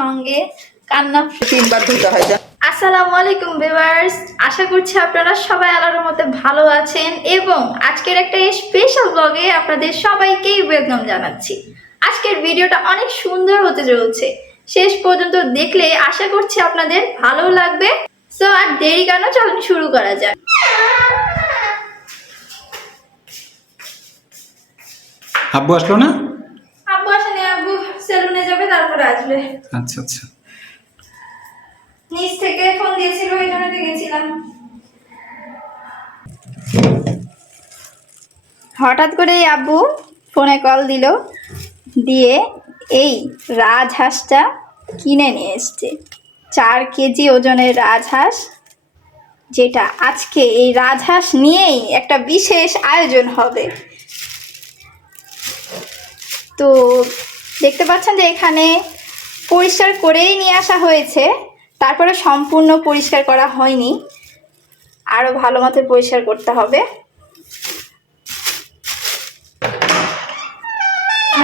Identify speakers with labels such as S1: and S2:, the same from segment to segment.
S1: সঙ্গে কান্না
S2: তিনবার ধুতে হয় যা।
S1: আসসালামু আলাইকুম ভিউয়ার্স আশা করছি আপনারা সবাই আল্লাহর মতে ভালো আছেন এবং আজকের একটা স্পেশাল ব্লগে আপনাদের সবাইকেই ওয়েলকাম জানাচ্ছি। আজকের ভিডিওটা অনেক সুন্দর হতে চলছে। শেষ পর্যন্ত দেখলে আশা করছি আপনাদের ভালো লাগবে। সো আর দেরি কেন? চলুন শুরু করা যাক।
S3: আব্বু আসলো না
S1: আব্বু আসেনি আব্বু সেলুনে যাবে তারপরে আসবে।
S3: আচ্ছা আচ্ছা।
S1: নিচ থেকে ফোন দিয়েছিল ওই জন্য গেছিলাম হঠাৎ করেই আব্বু ফোনে কল দিল দিয়ে এই রাজহাঁসটা কিনে নিয়ে এসছে। চার কেজি ওজনের রাজহাঁস যেটা আজকে এই রাজহাঁস নিয়েই একটা বিশেষ আয়োজন হবে। তো দেখতে পাচ্ছেন যে এখানে পরিষ্কার করেই নিয়ে আসা হয়েছে। তারপরে সম্পূর্ণ পরিষ্কার করা হয়নি। আরও ভালো মতো পরিষ্কার করতে হবে।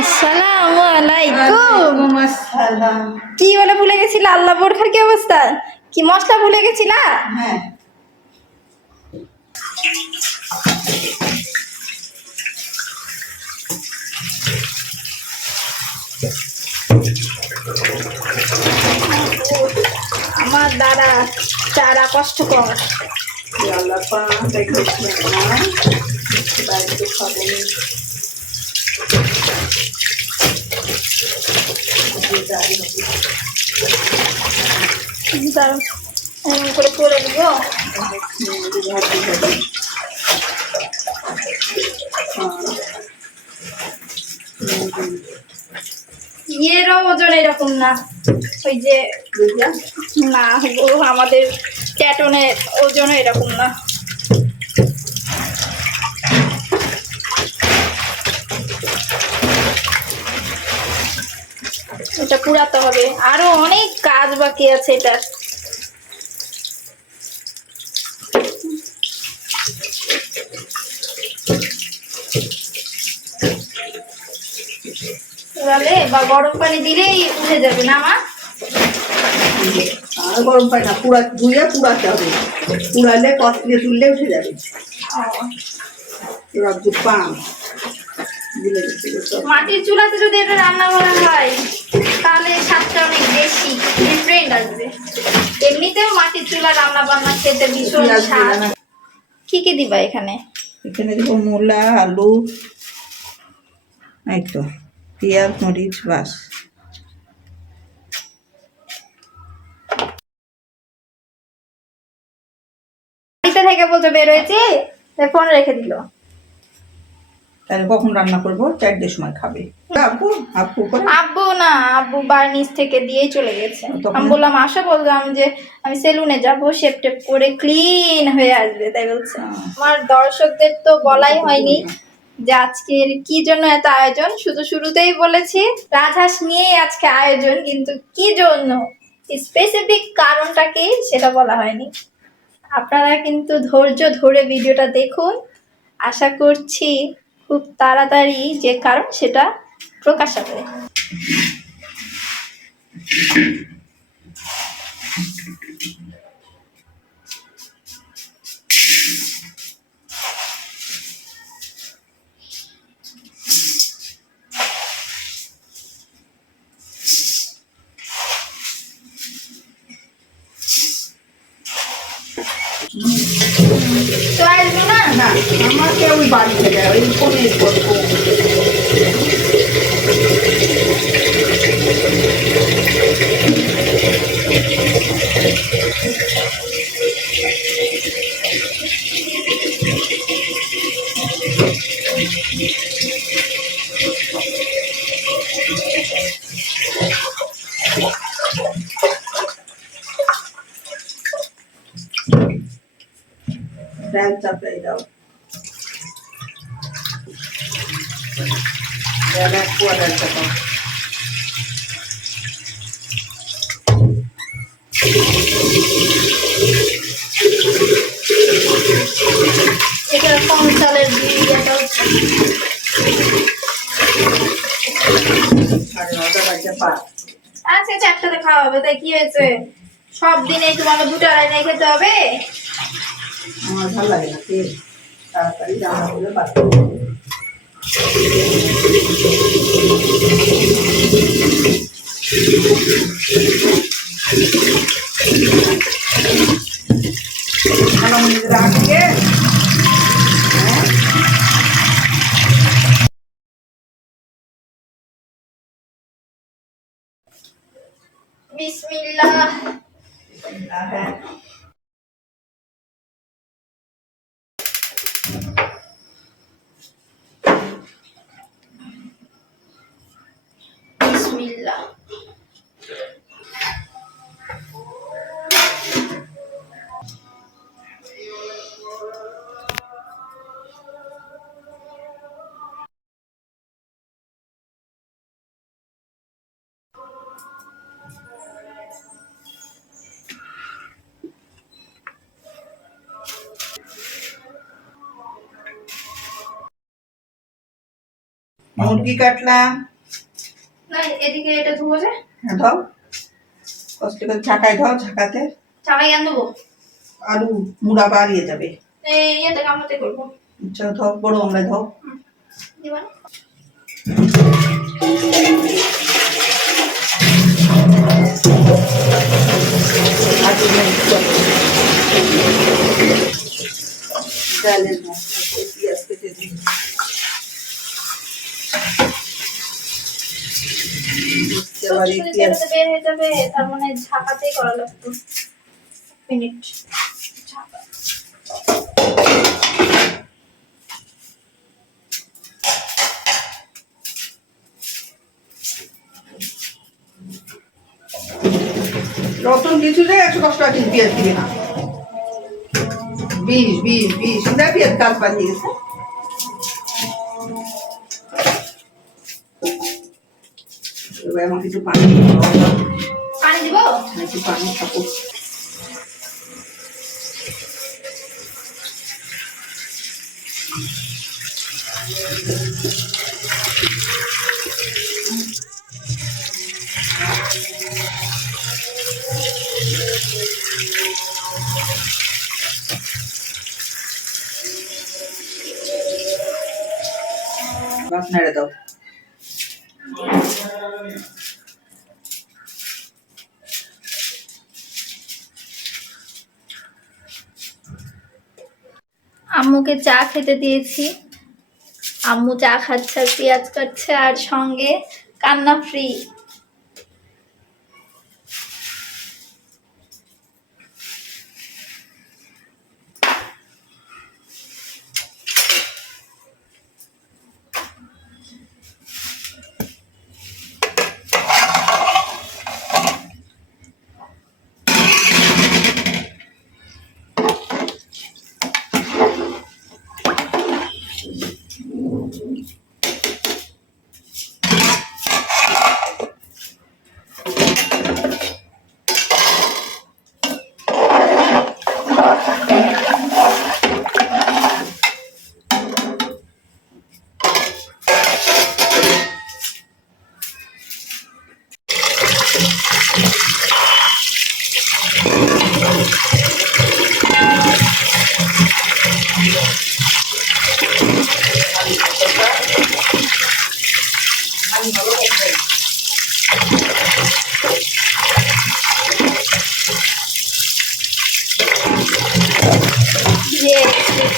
S1: আসসালামু আলাইকুম।
S2: আসসালাম।
S1: কি বলে ভুলে গেছিল? আল্লাহ বোরখার কি অবস্থা? কি মশলা ভুলে গেছিলা?
S2: হ্যাঁ।
S1: আমার দাদা চারা কষ্টকর এমন করে করে দিব এরও ওজন এরকম না। ওই যে না আমাদের ক্যাটনের ওজন এরকম না। এটা পুরাতে হবে। আরও অনেক কাজ বাকি আছে এটা পুরালে বা গরম পানি দিলেই উঠে যাবে না মা?
S2: আর গরম পাই না পুরা ধুয়ে পুরাতে হবে। পুরালে কতলে তুললে উঠে যাবে। এবার সব।
S1: মাটির চুলাতে যদি এটা রান্না করা হয় তাহলে স্বাদটা অনেক বেশি ডিফারেন্ট আসবে। এমনিতেও মাটির চুলা রান্না বান্না খেতে ভীষণ স্বাদ। কি কি দিবা এখানে?
S2: এখানে দেবো মূলা আলু। এই তো। পেঁয়াজ মরিচ বাস।
S1: থেকে বলতে বের হয়েছি ফোন রেখে দিল।
S2: তাহলে কখন রান্না করব? চারটের সময় খাবে। আব্বু আব্বু
S1: আব্বু না আব্বু বার্নিস থেকে দিয়েই চলে গেছে। আমি বললাম আসো বললাম যে আমি সেলুনে যাব শেপ টেপ করে ক্লিন হয়ে আসবে তাই বলছে। আমার দর্শকদের তো বলাই হয়নি। যে আজকের কি জন্য এত আয়োজন? শুধু শুরুতেই বলেছি, রাজহাঁস নিয়েই আজকে আয়োজন, কিন্তু কি জন্য? স্পেসিফিক কারণটা কি সেটা বলা হয়নি। আপনারা কিন্তু ধৈর্য ধরে ভিডিওটা দেখুন। আশা করছি খুব তাড়াতাড়ি যে কারণ সেটা প্রকাশ হবে।
S2: ওই বাড়ি থেকে ওই ফোনে করব ডাল চাপড়াই দাও ডাল এক পোয়া ডাল চাপাও
S1: এটা কম চালের বিরিয়াটা আজকে চারটাতে খাওয়া হবে। তাই কি হয়েছে? সব দিনেই তোমাকে দুটো আড়াই খেতে হবে?
S2: আমার ভালো লাগে তাড়াতাড়ি রান্না করে বাদ রাখবে
S1: বিসমিল্লাহ
S2: হ্যাঁ
S1: বিসমিল্লাহ
S2: মুরগি কাটলাম
S1: না এদিকে এটা ধুবো যে?
S2: হ্যাঁ ধর কষ্ট করে ঝাঁকায় ধর ঝাঁকাতে
S1: চালাই কেন দেবো
S2: আলু মুড়া বাড়িয়ে যাবে।
S1: এই ইয়েতে কামড়াতে করব।
S2: আচ্ছা ধর বড় আমরা ধর
S1: দিবা?
S2: আলু
S1: বের হয়ে যাবে তার মানে ঝাঁকাতেই করা লাগতো মিনিট। ঝাঁকা।
S2: রতন কিছু যে একশো দশ টাকা কিন্তু পেঁয়াজ দিবে না। বিশ বিশ বিশ। দেখ পেঁয়াজ গাছ গেছে আমাকে একটু পানি।
S1: পানি দিব?
S2: একটু পানি খাব। বাস নেড়ে দাও।
S1: আম্মুকে চা খেতে দিয়েছি। আম্মু চা খাচ্ছে আর পেঁয়াজ কাটছে আর সঙ্গে কান্না ফ্রি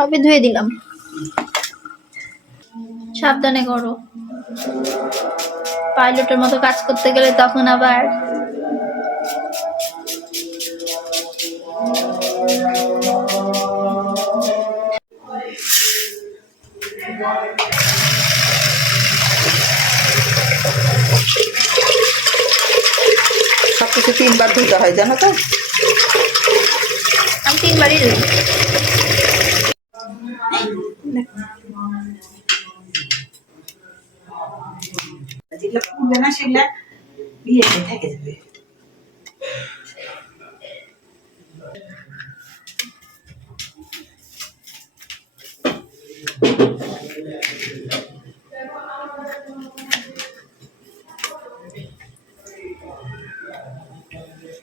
S1: সবই ধুয়ে দিলাম। সাবধানে করো। পাইলটের মতো কাজ করতে গেলে তখন আবার
S2: সব কিছু তিনবার ধুতে হয় জানো তো?
S1: আমি তিনবারই দিই
S4: যেগুলো না সেগুলা ইয়েতে থেকে যাবে।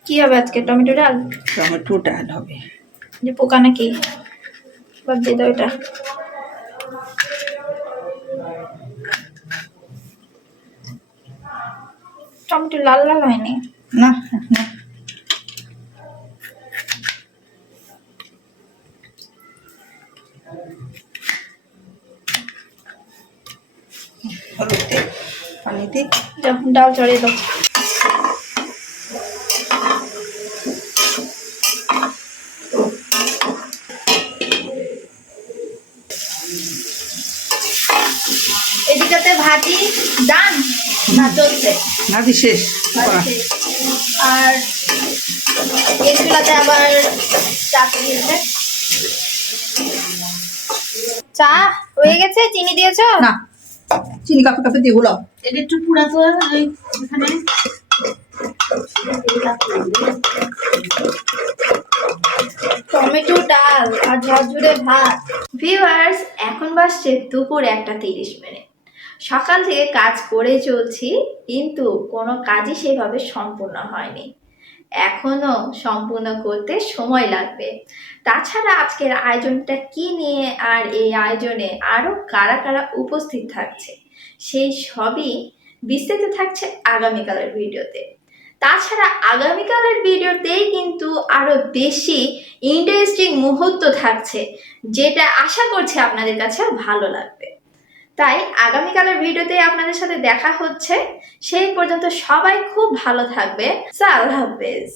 S1: কি হবে আজকে? টমেটো ডাল?
S2: টমেটো ডাল হবে।
S1: যে পোকা নাকি? বাদ দিয়ে দাও এটা। টমেটো লাল লাল হয়নি।
S2: না না। হলুদ দে, পানি দি
S1: যখন ডাল চড়িয়ে দাও। এদিকাতে ভাজি ডান। না চলছে।
S2: নাদি শেষ।
S1: আর এই আবার চা দিয়েছে চা হয়ে গেছে চিনি দিয়েছ?
S2: না চিনি কাপে কাপে দিয়ে গুলাও
S4: এটা একটু পুরা তো এখানে
S1: টমেটো ডাল আর ঝরঝরে ভাত। ভিউয়ার্স এখন বাসছে দুপুর একটা তিরিশ মিনিট। সকাল থেকে কাজ করে চলছি, কিন্তু কোনো কাজই সেভাবে সম্পূর্ণ হয়নি। এখনও সম্পূর্ণ করতে সময় লাগবে। তাছাড়া আজকের আয়োজনটা কি নিয়ে আর এই আয়োজনে আরও কারা কারা উপস্থিত থাকছে, সেই সবই বিস্তারিত থাকছে আগামীকালের ভিডিওতে। তাছাড়া আগামীকালের ভিডিওতেই কিন্তু আরও বেশি ইন্টারেস্টিং মুহূর্ত থাকছে, যেটা আশা করছি আপনাদের কাছে ভালো লাগবে। তাই আগামীকালের ভিডিওতে আপনাদের সাথে দেখা হচ্ছে। সেই পর্যন্ত সবাই খুব ভালো থাকবে। আল্লাহ হাফেজ।